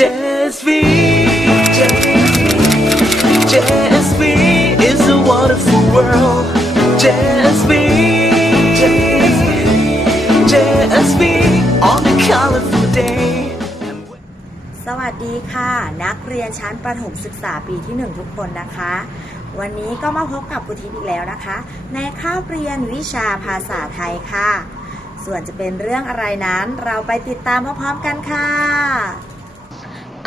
JSV JSV is a wonderful world JSV JSV on a colorful day สวัสดีค่ะ นักเรียนชั้นประถมศึกษาปีที่ 1 ทุกคนนะคะ วันนี้ก็มาพบกับครูทิพย์อีกแล้วนะคะ ในคาบเรียนวิชาภาษาไทยค่ะ ส่วนจะเป็นเรื่องอะไรนั้นเราไปติดตามพร้อมๆกันค่ะ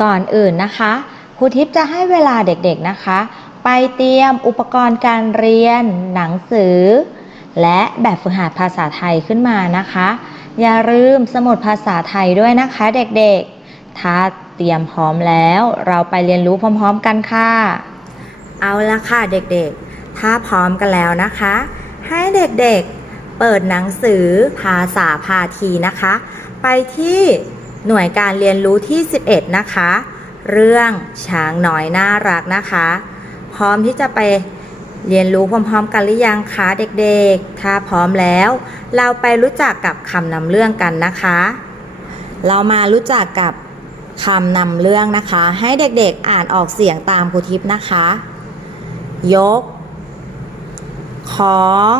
ก่อนอื่นนะคะครูทิพย์จะให้เวลาเด็กๆนะคะ ไปเตรียมอุปกรณ์การเรียน หนังสือ และแบบฝึกหัดภาษาไทยขึ้นมานะคะ อย่าลืมสมุดภาษาไทยด้วยนะคะเด็กๆ ถ้าเตรียมพร้อมแล้วเราไปเรียนรู้พร้อมๆกันค่ะ เอาละค่ะเด็กๆ ถ้าพร้อมกันแล้วนะคะ ให้เด็กๆเปิดหนังสือภาษาพาทีนะคะ ไปที่ หน่วยการเรียนรู้ที่ 11 นะคะ เรื่องช้างน้อยน่ารักนะคะ พร้อมที่จะไปเรียนรู้พร้อมๆ กันหรือยังคะเด็กๆ ถ้าพร้อมแล้ว เราไปรู้จักกับคำนำเรื่องกันนะคะ เรามารู้จักกับคำนำเรื่องนะคะ ให้เด็กๆอ่านออกเสียงตามครูทิพย์นะคะ ยกของ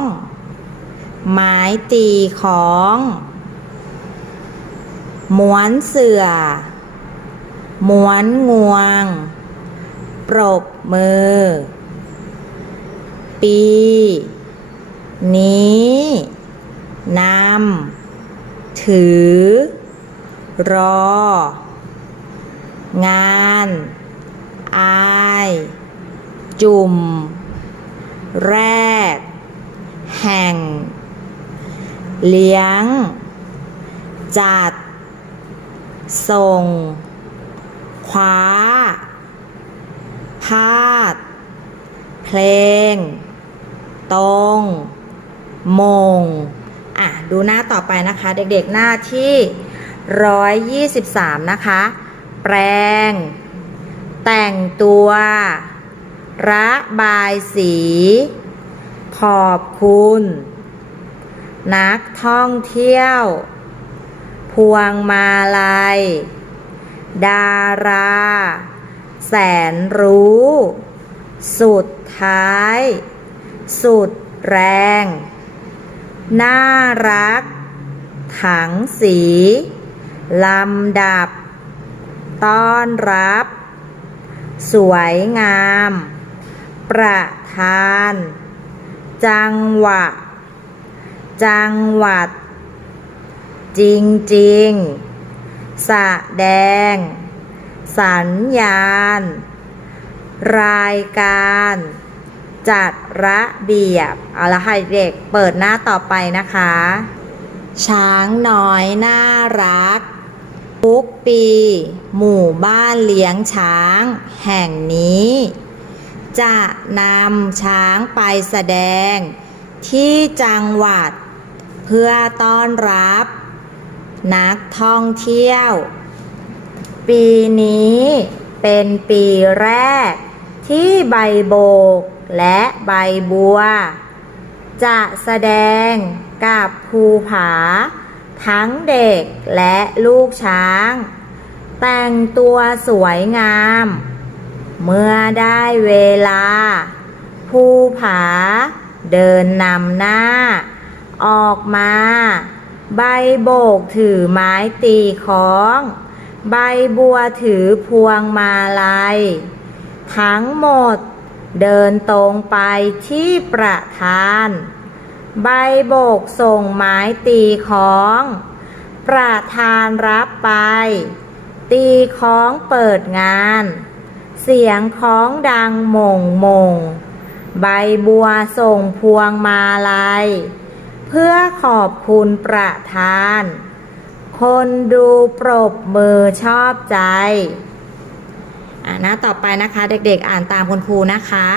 ไม้ตีของ หมวนเสือหมวนงวง ปรบมือ ปี นี้นำถือ รอ งาน อาย จุ่ม แรก แห่ง เลี้ยง จัด ส่ง คว้า พาด เพลง ตรงมง อะ ดูหน้าต่อไปนะคะ เด็กๆหน้าที่ 123 นะคะ แปลง แต่งตัว ระบายสี ขอบคุณ นักท่องเที่ยว พวงมาลัย ดารา แสนรู้ สุดท้าย สุดแรง น่ารัก ถังสี ลำดับ ต้อนรับ สวยงาม ประธาน จังหวะ จังหวัด จริงจริงๆแสดง สัญญาณ รายการ จัดระเบียบ เอาละค่ะเด็กเปิดหน้าต่อไปนะคะ ช้างน้อยน่ารัก ทุกปี หมู่บ้านเลี้ยงช้าง แห่งนี้ จะนำช้างไปแสดง ที่จังหวัด เพื่อต้อนรับ นักท่องเที่ยว ปีนี้เป็นปีแรกที่ใบโบกและใบบัว จะแสดงกับภูผา ทั้งเด็กและลูกช้าง แต่งตัวสวยงาม เมื่อได้เวลา ภูผาเดินนำหน้า ออกมา ใบโบกถือไม้ตีของ ใบบัวถือพวงมาลัย ทั้งหมดเดินตรงไปที่ประธาน ใบโบกส่งไม้ตีของ ประธานรับไป ตีของเปิดงาน เสียงของดังม่งม่งใบบัวส่งพวงมาลัย พื่อขอบคุณประธาน คนดูปรบมือชอบใจอ่าน้าต่อไปนะคะ เด็กๆอ่านตามคุณครูนะคะ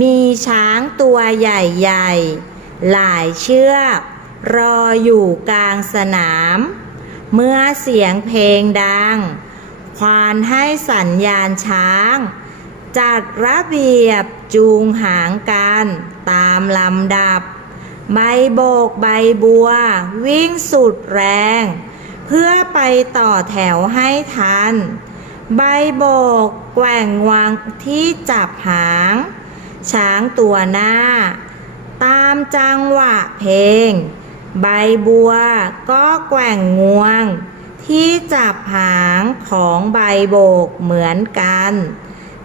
มีช้างตัวใหญ่ๆ หลายเชือก รออยู่กลางสนาม เมื่อเสียงเพลงดัง ควานให้สัญญาณช้าง จัดระเบียบจูงหางกันตามลำดับ ใบโบกใบบัว วิ่งสุดแรง เพื่อไปต่อแถวให้ทัน ใบโบกแกว่งวางที่จับหาง ช้างตัวหน้า ตามจังหวะเพลง ใบบัวก็แกว่งงวง ที่จับหางของใบโบกเหมือนกัน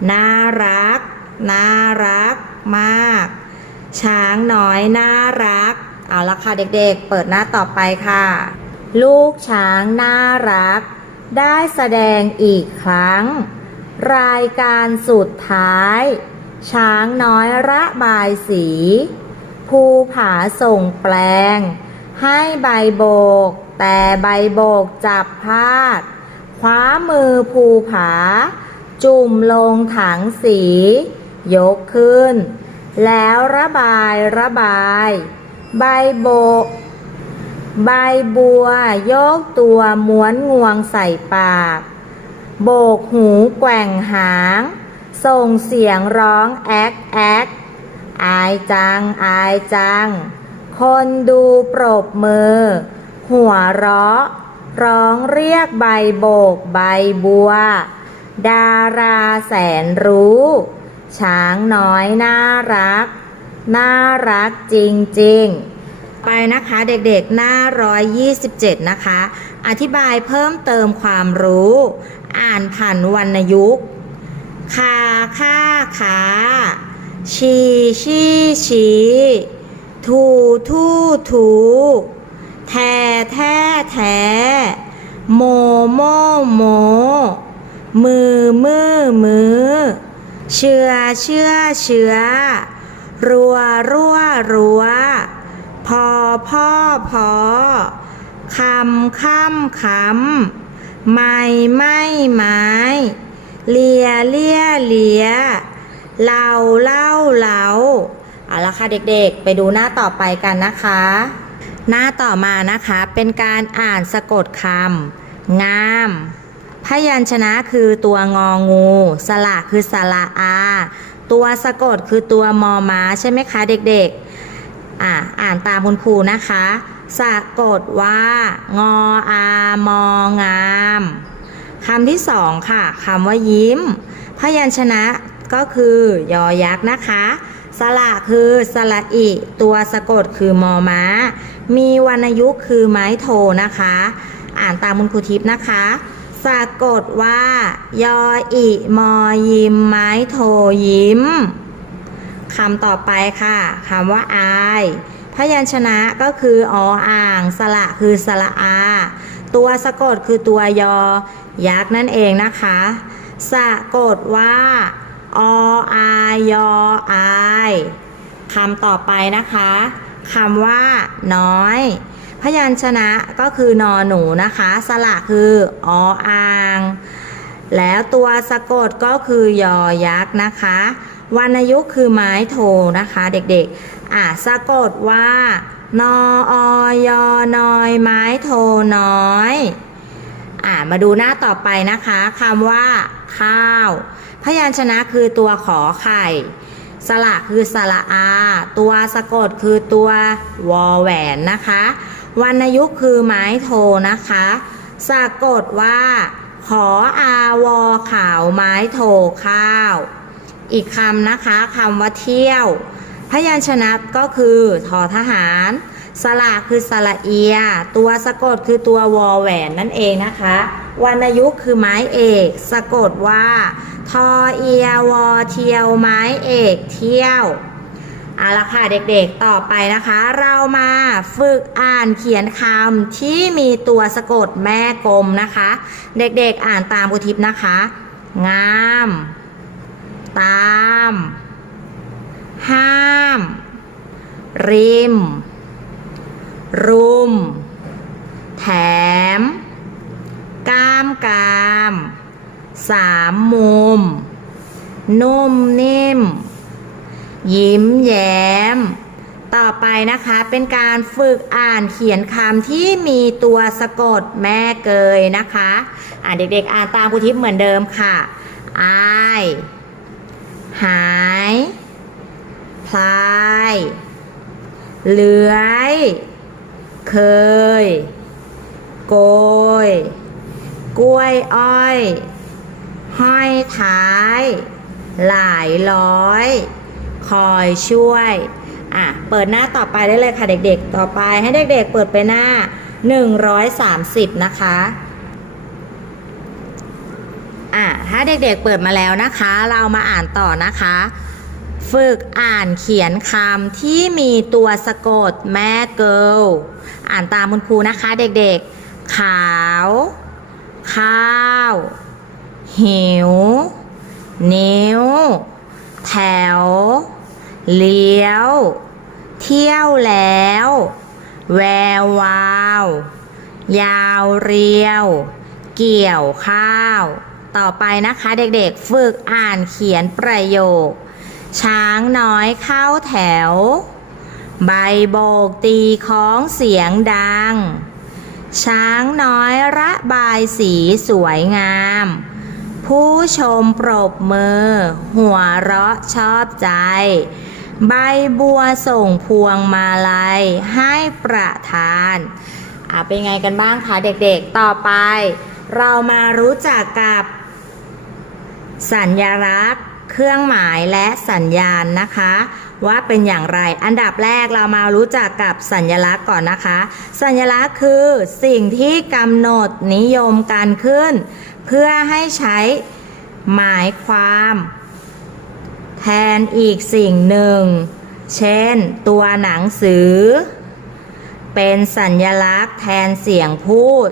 น่ารัก น่ารักมาก ช้างน้อยน่ารัก เอาละค่ะเด็กๆ เปิดหน้าต่อไปค่ะ ลูกช้างน่ารัก ได้แสดงอีกครั้ง รายการสุดท้าย ช้างน้อยระบายสี ภูผาส่งแปลง ให้ใบโบก แต่ใบโบกจับพลาด คว้ามือภูผา จุ่มลงถังสี ยกขึ้น แล้วระบายระบาย ใบโบกใบบัว โยกตัวม้วนงวงใส่ปาก โบกหูแกว่งหาง ส่งเสียงร้องแอ๊กแอ๊กอายจัง อายจัง คนดูปรบมือ หัวเราะ ร้องเรียกใบโบกใบบัว ดาราแสนรู้ ช้างน้อยน่ารัก น่ารักจริงๆ ไปนะคะเด็กๆหน้า 127 นะคะ อธิบายเพิ่มเติมความรู้ อ่านผ่านวรรณยุกต์คาค่าขาชีชีชีทูทูทูแทแท้แท้โมโมโม มือมือมือ เชื่อเชื่อเชื่อรัวรั่วรัวพอพ่อพอคำค่ำคำไม่ไม่ไม้เลียเลียเลียเล่าเล่าเล่าเอาละค่ะเด็กๆ ไปดูหน้าต่อไปกันนะคะ หน้าต่อมานะคะเป็นการอ่านสะกดคำงาม พยัญชนะคือตัวงองู สระคือสระอา ตัวสะกดคือตัวมอม้าใช่ไหมคะเด็กๆ อ่าอ่านตามคุณครูนะคะ สะกดว่า งออามองามคำที่สองค่ะคำว่ายิ้ม พยัญชนะก็คือยอยักษ์นะคะ สระคือสระอิ ตัวสะกดคือมอม้า มีวรรณยุกต์คือไม้โทนะคะ อ่านตามคุณครูทิพย์นะคะ สะกดว่า ยออิมอยิมไม้โทยิมคำต่อไปค่ะคำว่าอายพยัญชนะก็คือออ่าง สระคือสระอา ตัวสะกดคือตัวยอ ยักษ์นั่นเองนะคะ สะกดว่าออายออายคำต่อไปนะคะคำว่า น้อย พยัญชนะก็คือนอหนูนะคะ สระคือออาง แล้วตัวสะกดก็คือยอยักษ์นะคะวรรณยุกต์คือไม้โทนะคะ เด็กๆ อะสะกดว่านออยอนอยไม้โทน้อย อะมาดูหน้าต่อไปนะคะคำว่า ข้าว พยัญชนะคือตัวขอไข่ สระคือสระอา ตัวสะกดคือตัววอแหวนนะคะ วรรณยุกต์คือไม้โทนะคะสะกดว่า ขออาวอขาวไม้โทข้าว อีกคำนะคะคำว่าเที่ยว พยัญชนะก็คือทอทหาร สระคือสระเอีย ตัวสะกดคือตัววอแหวนนั่นเองนะคะ วรรณยุกต์คือไม้เอก สะกดว่า ทอเอียวอเทียวไม้เอกเที่ยว เอาละค่ะเด็กๆต่อไปนะคะ เรามาฝึกอ่านเขียนคำที่มีตัวสะกดแม่กลมนะคะ เด็กๆอ่านตามกุทิพย์นะคะ งาม ตาม ห้าม ริม รุม แถมกามกาม สามมุม นุ่มนิ่ม ยิ้มแย้ม ต่อไปนะคะเป็นการฝึกอ่านเขียนคำที่มีตัวสะกดแม่เกยนะคะ อ่านเด็กๆ อ่านตามครูทิพย์เหมือนเดิมค่ะอายหายพลายเลื้อย เคย โกย กล้วยอ้อย ห้อยท้าย หลายร้อย คอยช่วยอะเปิดหน้าต่อไปได้เลยค่ะเด็กๆ ต่อไปให้เด็กๆ เปิดไปหน้า 130 นะคะอะถ้าเด็กๆเปิดมาแล้วนะคะ เรามาอ่านต่อนะคะ ฝึกอ่านเขียนคำที่มีตัวสะกดแม่เกิลอ่านตามคุณครูนะคะเด็กๆ ขาว ข้าว หิว นิ้ว แถว เลี้ยว เที่ยวแล้ว แวววาว ยาวเรียว เกี่ยวข้าว ต่อไปนะคะเด็กๆ ฝึกอ่านเขียนประโยค ช้างน้อยเข้าแถว ใบโบกตีของเสียงดัง ช้างน้อยระบายสีสวยงามผู้ชมปรบมือ หัวเราะชอบใจ ใบบัวส่งพวงมาลัยให้ประทานอะเป็นไงกันบ้างคะเด็กๆ ต่อไป เรามารู้จักกับสัญลักษณ์ เครื่องหมายและสัญญาณนะคะ ว่าเป็นอย่างไร อันดับแรกเรามารู้จักกับสัญลักษณ์ก่อนนะคะ สัญลักษณ์คือสิ่งที่กำหนดนิยมการขึ้น เพื่อให้ใช้หมายความ แทนอีกสิ่งหนึ่ง เช่น ตัวหนังสือ เป็นสัญลักษณ์แทนเสียงพูด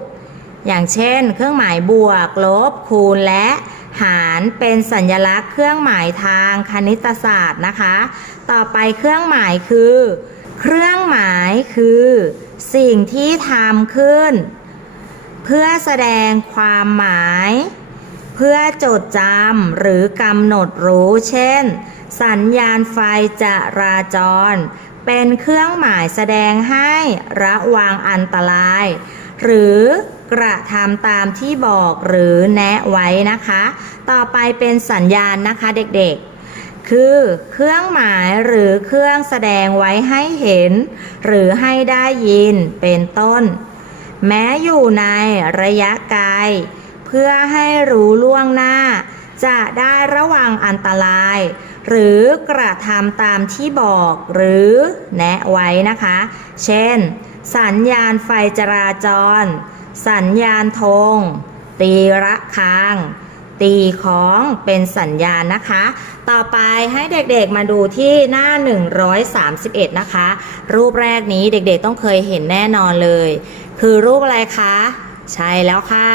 อย่างเช่น เครื่องหมายบวก ลบ คูณ และหารเป็นสัญลักษณ์เครื่องหมายทางคณิตศาสตร์นะคะ ต่อไปเครื่องหมายคือ เครื่องหมายคือ สิ่งที่ทำขึ้น เพื่อแสดงความหมาย เพื่อจดจำหรือกำหนดรู้ เช่น สัญญาณไฟจราจร เป็นเครื่องหมายแสดงให้ระวังอันตราย หรือกระทำตามที่บอกหรือแนะไว้นะคะ ต่อไปเป็นสัญญาณนะคะเด็กๆ คือเครื่องหมายหรือเครื่องแสดงไว้ให้เห็น หรือให้ได้ยินเป็นต้น แม้อยู่ในระยะไกล เพื่อให้รู้ล่วงหน้า จะได้ระวังอันตราย หรือกระทำตามที่บอกหรือแนะไว้นะคะ เช่น สัญญาณไฟจราจร สัญญาณธงตีระฆังตีของเป็นสัญญาณนะคะ ต่อไปให้เด็กๆมาดูที่หน้า 131 นะคะ รูปแรกนี้เด็กๆต้องเคยเห็นแน่นอนเลย คือรูปอะไรคะ ใช่แล้วค่ะ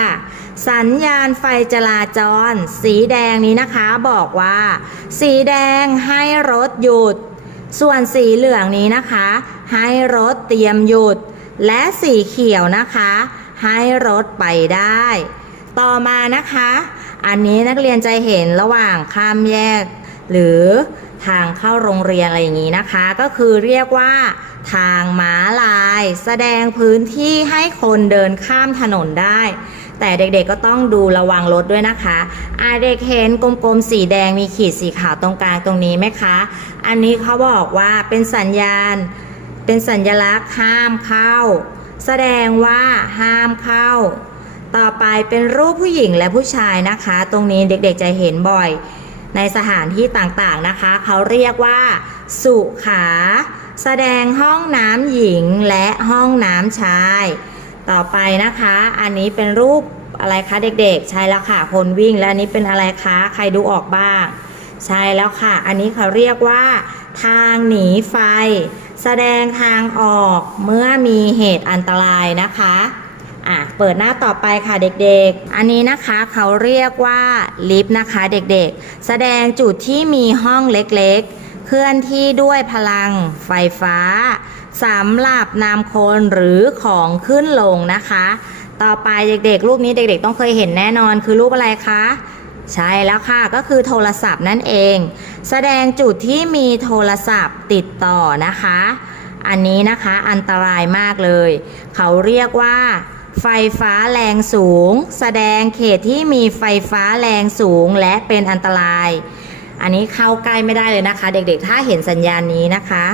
สัญญาณไฟจราจร สีแดงนี้นะคะบอกว่า สีแดงให้รถหยุด ส่วนสีเหลืองนี้นะคะ ให้รถเตรียมหยุด และสีเขียวนะคะ ให้รถไปได้ ต่อมานะคะ อันนี้นักเรียนจะเห็นระหว่างข้ามแยก หรือทางเข้าโรงเรียนอะไรอย่างนี้นะคะ ก็คือเรียกว่า ทางม้าลาย แสดงพื้นที่ให้คนเดินข้ามถนนได้ แต่เด็กๆก็ต้องดูระวังรถด้วยนะคะอาเด็กเห็นกลมๆสีแดงมีขีดสีขาวตรงกลางตรงนี้ไหมคะ อันนี้เขาบอกว่าเป็นสัญญาณ เป็นสัญลักษณ์ห้ามเข้า แสดงว่าห้ามเข้า ต่อไปเป็นรูปผู้หญิงและผู้ชายนะคะ ตรงนี้เด็กๆจะเห็นบ่อย ในสถานที่ต่างๆนะคะ เขาเรียกว่า สุขา แสดงห้องน้ำหญิงและห้องน้ำชาย ต่อไปนะคะ อันนี้เป็นรูปอะไรคะเด็กๆ ใช่แล้วค่ะคนวิ่งและอันนี้เป็นอะไรคะ ใครดูออกบ้าง ใช่แล้วค่ะ อันนี้เขาเรียกว่า ทางหนีไฟ แสดงทางออกเมื่อมีเหตุอันตรายนะคะอะเปิดหน้าต่อไปค่ะเด็กๆ อันนี้นะคะเขาเรียกว่าลิฟต์นะคะเด็กๆ แสดงจุดที่มีห้องเล็กๆ เคลื่อนที่ด้วยพลังไฟฟ้า สำหรับนำคนหรือของขึ้นลงนะคะ ต่อไปเด็กๆ รูปนี้เด็กๆ ต้องเคยเห็นแน่นอนคือรูปอะไรคะใช่แล้วค่ะก็คือโทรศัพท์นั่นเอง แสดงจุดที่มีโทรศัพท์ติดต่อนะคะ อันนี้นะคะอันตรายมากเลย เขาเรียกว่า ไฟฟ้าแรงสูง แสดงเขตที่มีไฟฟ้าแรงสูงและเป็นอันตราย อันนี้เข้าใกล้ไม่ได้เลยนะคะ เด็กๆถ้าเห็นสัญญาณนี้นะคะ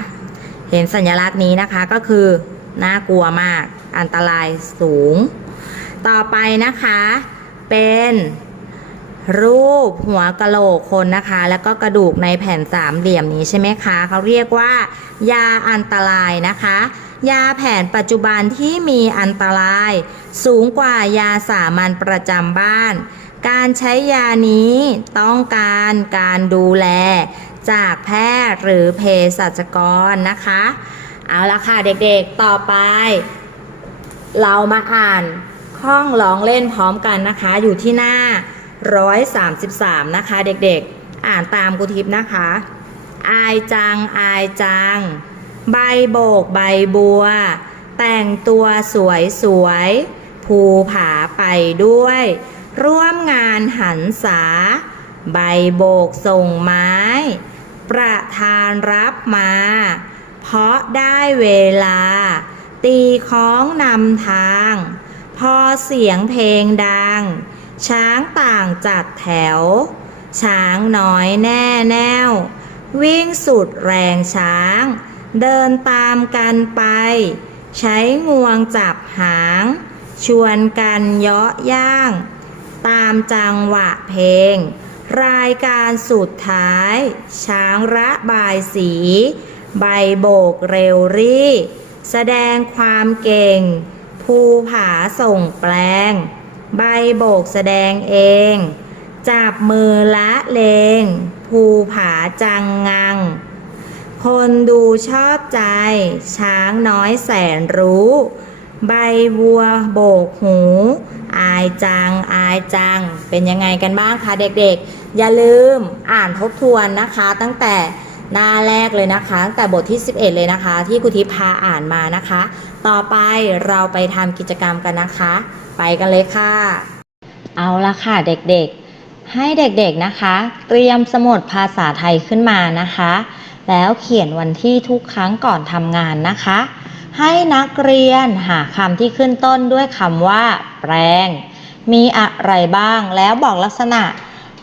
เห็นสัญลักษณ์นี้นะคะก็คือน่ากลัวมากอันตรายสูง ต่อไปนะคะ เป็นรูปหัวกะโหลกคนนะคะ แล้วก็กระดูกในแผ่นสามเหลี่ยมนี้ใช่ไหมคะ เขาเรียกว่า ยาอันตรายนะคะ ยาแผนปัจจุบันที่มีอันตราย สูงกว่ายาสามัญประจำบ้าน การใช้ยานี้ต้องการการดูแล จากแพทย์หรือเภสัชกรนะคะ เอาละค่ะเด็กๆต่อไป เรามาอ่านข้องร้องเล่นพร้อมกันนะคะ อยู่ที่หน้า 133 นะคะ เด็กๆ อ่านตามกุทิพย์นะคะ อายจัง อายจัง ใบโบกใบบัว แต่งตัวสวยสวยๆภูผาไปด้วย ร่วมงานหันษา ใบโบกส่งไม้ ประธานรับมา เพราะได้เวลา ตีคล้องนำทาง พอเสียงเพลงดัง ช้างต่างจัดแถว ช้างน้อยแน่แน่ววิ่งสุดแรงช้าง เดินตามกันไป ใช้งวงจับหาง ชวนกันเยาะย่าง ตามจังหวะเพลง รายการสุดท้าย ช้างระบายสี ใบโบกเรวรี่ แสดงความเก่ง ภูผาส่งแปลง ใบโบกแสดงเอง จับมือละเลง ภูผาจังงัง คนดูชอบใจ ช้างน้อยแสนรู้ ใบบัวโบกหู อายจัง อายจัง เป็นยังไงกันบ้างคะเด็กๆ อย่าลืมอ่านทบทวนนะคะตั้งแต่หน้าแรกเลยนะคะตั้งแต่บทที่ 11 เลยนะคะ ที่ครูทิพพาอ่านมานะคะ ต่อไปเราไปทำกิจกรรมกันนะคะ ไปกันเลยค่ะ เอาละค่ะเด็กๆ ให้เด็กๆนะคะ เตรียมสมุดภาษาไทยขึ้นมานะคะ แล้วเขียนวันที่ทุกครั้งก่อนทำงานนะคะ ให้นักเรียนหาคำที่ขึ้นต้นด้วยคำว่า แปลง มีอะไรบ้างแล้วบอกลักษณะ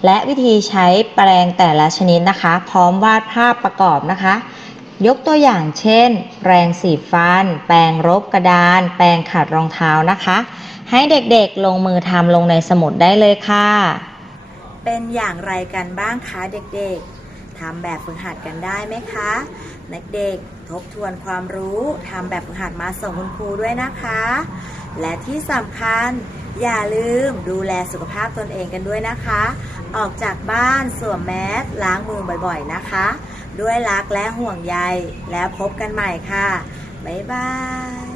และวิธีใช้แปลงแต่ละชนิดนะคะ พร้อมวาดภาพประกอบนะคะ ยกตัวอย่างเช่น แปรงสีฟัน แปรงรบกระดาน แปรงขัดรองเท้านะคะ ให้เด็กๆลงมือทำลงในสมุดได้เลยค่ะ เป็นอย่างไรกันบ้างคะเด็กๆทำแบบฝึกหัดกันได้ไหมคะเด็กๆทบทวนความรู้ทำแบบฝึกหัดมาส่งคุณครูด้วยนะคะ และที่สำคัญ อย่าลืมดูแลสุขภาพตนเองกันด้วยนะคะ ออกจากบ้านสวมแมสล้างมือบ่อยๆนะคะ ด้วยรักและห่วงใยแล้วพบกันใหม่ค่ะ บ๊ายบาย